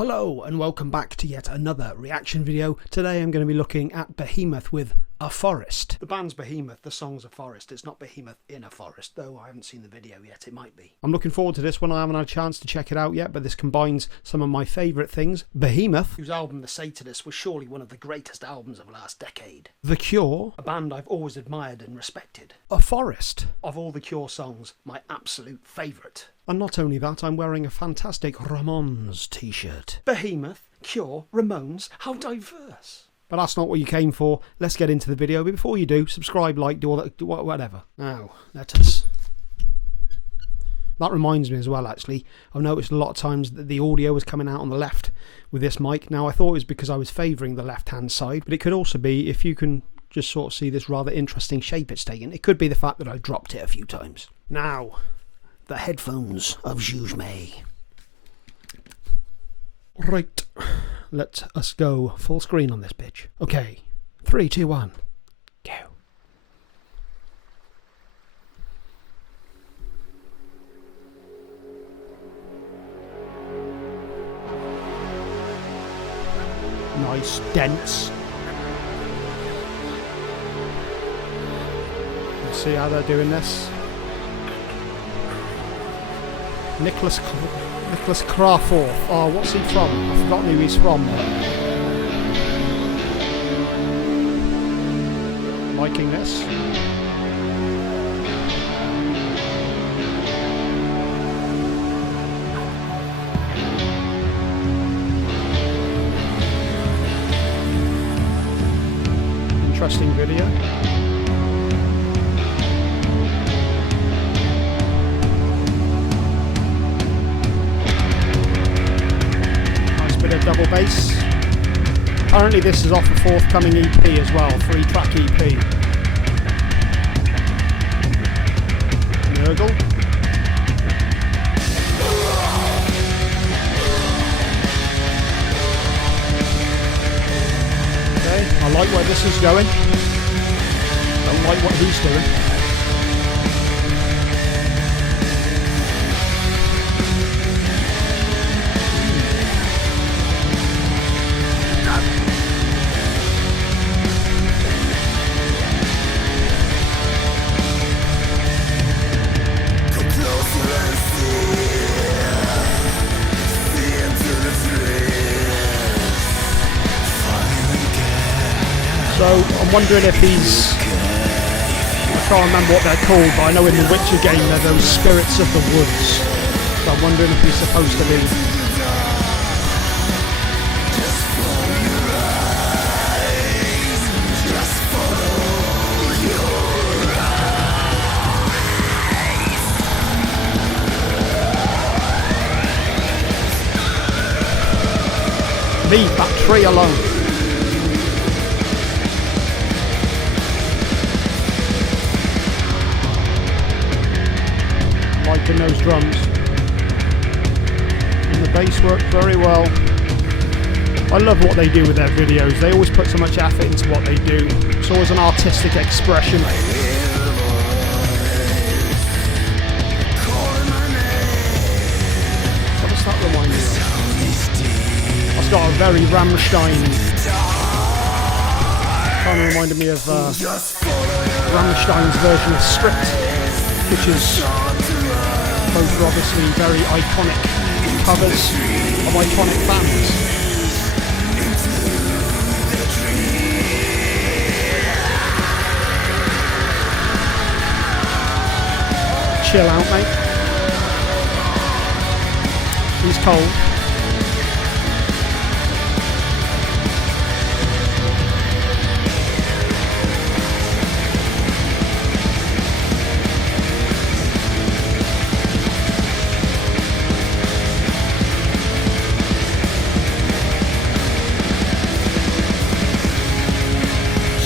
Hello and welcome back to yet another reaction video. Today I'm going to be looking at Behemoth with A Forest. The band's Behemoth, the song's A Forest. It's not Behemoth in a forest, though I haven't seen the video yet, it might be. I'm looking forward to this one. I haven't had a chance to check it out yet, but this combines some of my favourite things. Behemoth, whose album The Satanist was surely one of the greatest albums of last decade. The Cure, a band I've always admired and respected. A Forest, of all the Cure songs, my absolute favourite. And not only that, I'm wearing a fantastic Ramones t-shirt. Behemoth, Cure, Ramones, how diverse. But that's not what you came for. Let's get into the video. But before you do, subscribe, like, do all that, whatever. Now, let us... That reminds me as well, actually. I've noticed a lot of times that the audio was coming out on the left with this mic. Now, I thought it was because I was favouring the left-hand side, but it could also be, if you can just sort of see this rather interesting shape it's taken, it could be the fact that I've dropped it a few times. Now... the headphones of Jujme. Right, let us go full screen on this bitch. Okay, 3, 2, 1, go. Nice, dense. Let's see how they're doing this. Niklas Kvarforth. Oh, what's he from? I've forgotten who he's from. Liking this. Interesting video. Double bass. Apparently this is off a forthcoming EP as well, 3-track EP. Nurgle. Okay, I like where this is going. Don't like what he's doing. So I'm wondering if he's, I can't remember what they're called, but I know in the Witcher game they're those spirits of the woods. So I'm wondering if he's supposed to be. Leave that tree alone. Liking those drums. And the bass works very well. I love what they do with their videos. They always put so much effort into what they do. It's always an artistic expression. What does that remind me of? That's got a very Rammstein. Kind of reminded me of Rammstein's version of Stripped, which is both are obviously very iconic covers of iconic bands. Chill out, mate. He's cold.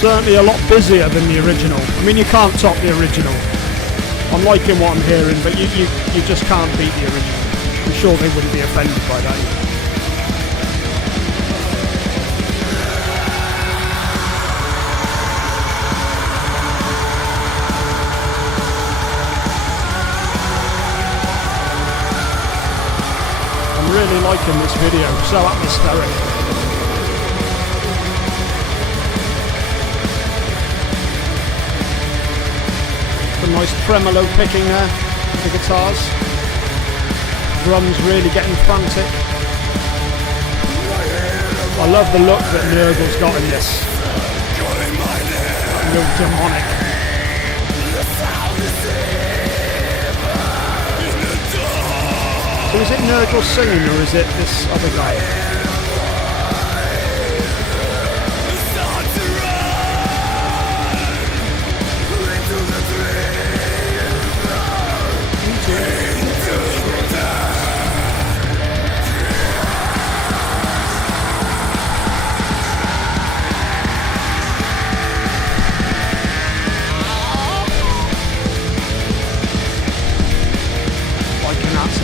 Certainly a lot busier than the original. I mean, you can't top the original. I'm liking what I'm hearing, but you just can't beat the original. I'm sure they wouldn't be offended by that. really liking this video, so atmospheric. Some nice tremolo picking there with the guitars. Drums really getting frantic. I love the look that Nurgle's got in this. Real demonic. So is it Nurgle singing or is it this other guy?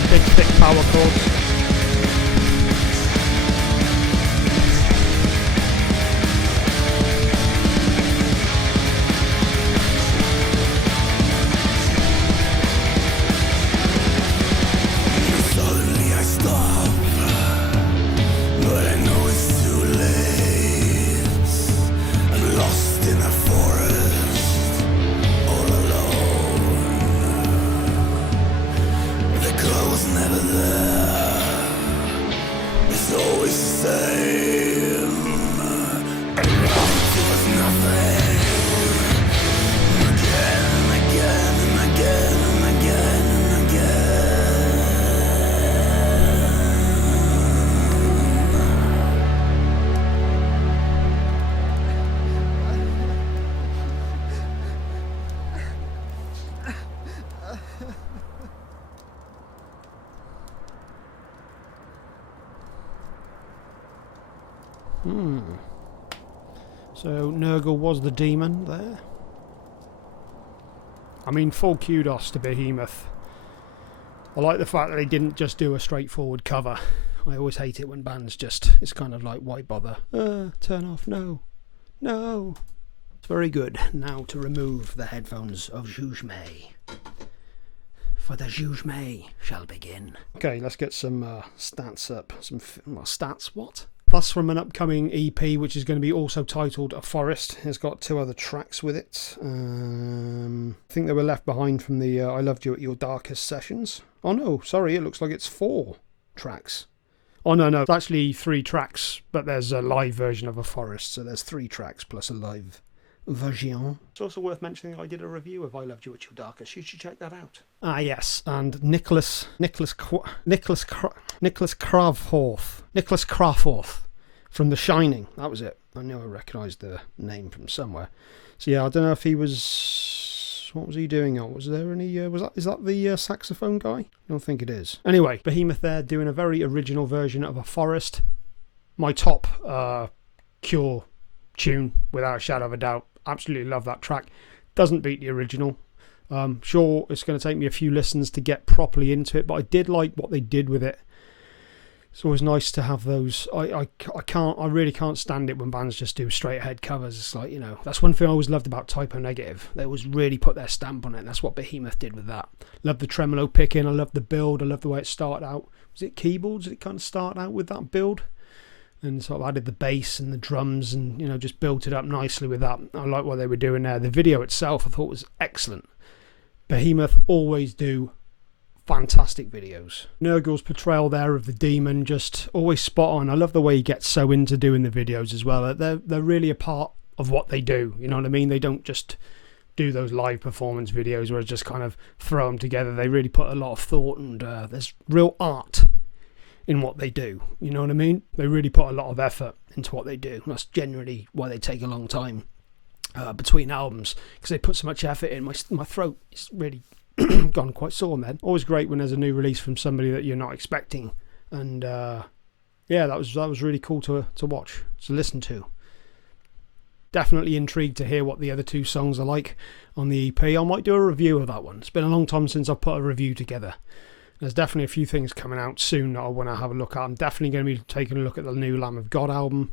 Big thick power chords. Suddenly I stop, but I know it's too late. I'm lost in a forest, all alone. The girl was never there. It's always the same. And life was nothing. Again and again and again and again and So Nurgle was the demon there. I mean, full kudos to Behemoth. I like the fact that they didn't just do a straightforward cover. I always hate it when bands just, it's kind of like, why bother? Turn off, no. It's very good. Now to remove the headphones of Juge-May. For the Juge-May shall begin. Okay, let's get some stats up. Stats, what? Plus from an upcoming EP, which is going to be also titled A Forest. It's got 2 other tracks with it. I think they were left behind from the I Loved You at Your Darkest sessions. Oh no, sorry, it looks like it's 4 tracks. Oh no, it's actually 3 tracks, but there's a live version of A Forest, so there's 3 tracks plus a live version. It's also worth mentioning I did a review of I Loved You at Your Darkest. You should check that out. Ah yes, and Niklas Kvarforth from The Shining. That was it. I knew I recognised the name from somewhere. So yeah, I don't know if he was. What was he doing? Was there any? Is that the saxophone guy? I don't think it is. Anyway, Behemoth there doing a very original version of A Forest. My top Cure tune, without a shadow of a doubt. Absolutely love that track. Doesn't beat the original. Sure, it's going to take me a few listens to get properly into it, but I did like what they did with it. It's always nice to have those. I really can't stand it when bands just do straight ahead covers. It's like, you know, that's one thing I always loved about Typo Negative. They always really put their stamp on it, and that's what Behemoth did with that. Love the tremolo picking, I love the build, I love the way it started out. Was it keyboards? Did it kind of start out with that build? And sort of added the bass and the drums and, you know, just built it up nicely with that. I like what they were doing there. The video itself I thought was excellent. Behemoth always do fantastic videos. Nurgle's portrayal there of the demon, just always spot on. I love the way he gets so into doing the videos as well. They're really a part of what they do, you know what I mean? They don't just do those live performance videos where it's just kind of throw them together. They really put a lot of thought, and there's real art in what they do, you know what I mean? They really put a lot of effort into what they do. That's generally why they take a long time between albums, because they put so much effort in. My throat is really gone quite sore, man. Always great when there's a new release from somebody that you're not expecting, and yeah, that was really cool to watch, to listen to. Definitely intrigued to hear what the other 2 songs are like on the EP. I might do a review of that one. It's been a long time since I've put a review together. There's definitely a few things coming out soon that I want to have a look at. I'm definitely going to be taking a look at the new Lamb of God album.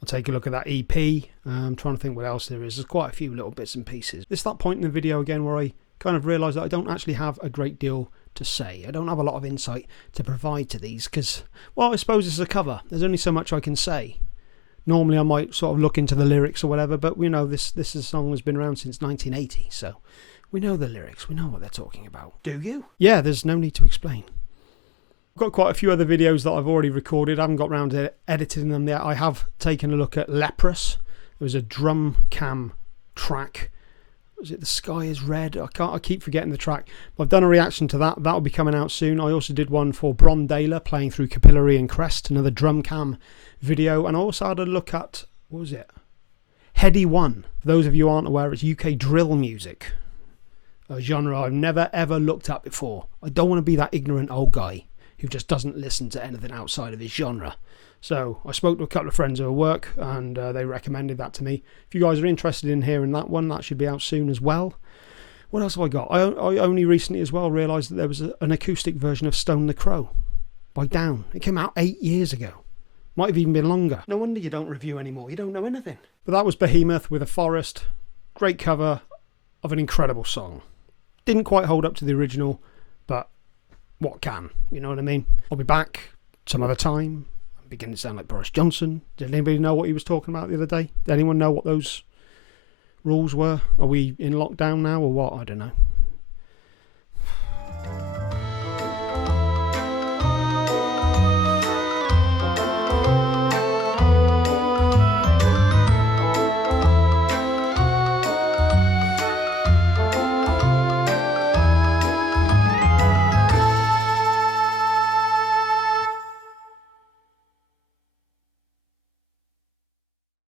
I'll take a look at that EP. I'm trying to think what else there is. There's quite a few little bits and pieces. It's that point in the video again where I kind of realise that I don't actually have a great deal to say. I don't have a lot of insight to provide to these because, well, I suppose it's a cover. There's only so much I can say. Normally I might sort of look into the lyrics or whatever, but we know this song has been around since 1980, so we know the lyrics, we know what they're talking about. Do you? Yeah, there's no need to explain. I've got quite a few other videos that I've already recorded. I haven't got around to editing them yet. I have taken a look at Leprous. There was a drum cam track. Was it The Sky Is Red? I keep forgetting the track. But I've done a reaction to that. That'll be coming out soon. I also did one for Brondala playing through Capillary and Crest, another drum cam video. And I also had a look at, what was it? Heady One. For those of you who aren't aware, it's UK drill music. A genre I've never ever looked at before. I don't want to be that ignorant old guy who just doesn't listen to anything outside of his genre. So I spoke to a couple of friends at work and they recommended that to me. If you guys are interested in hearing that one, that should be out soon as well. What else have I got? I only recently as well realised that there was an acoustic version of Stone the Crow by Down. It came out 8 years ago. Might have even been longer. No wonder you don't review anymore. You don't know anything. But that was Behemoth with A Forest. Great cover of an incredible song. Didn't quite hold up to the original, but what can? You know what I mean? I'll be back some other time. I'm beginning to sound like Boris Johnson. Did anybody know what he was talking about the other day? Did anyone know what those rules were? Are we in lockdown now or what? I don't know.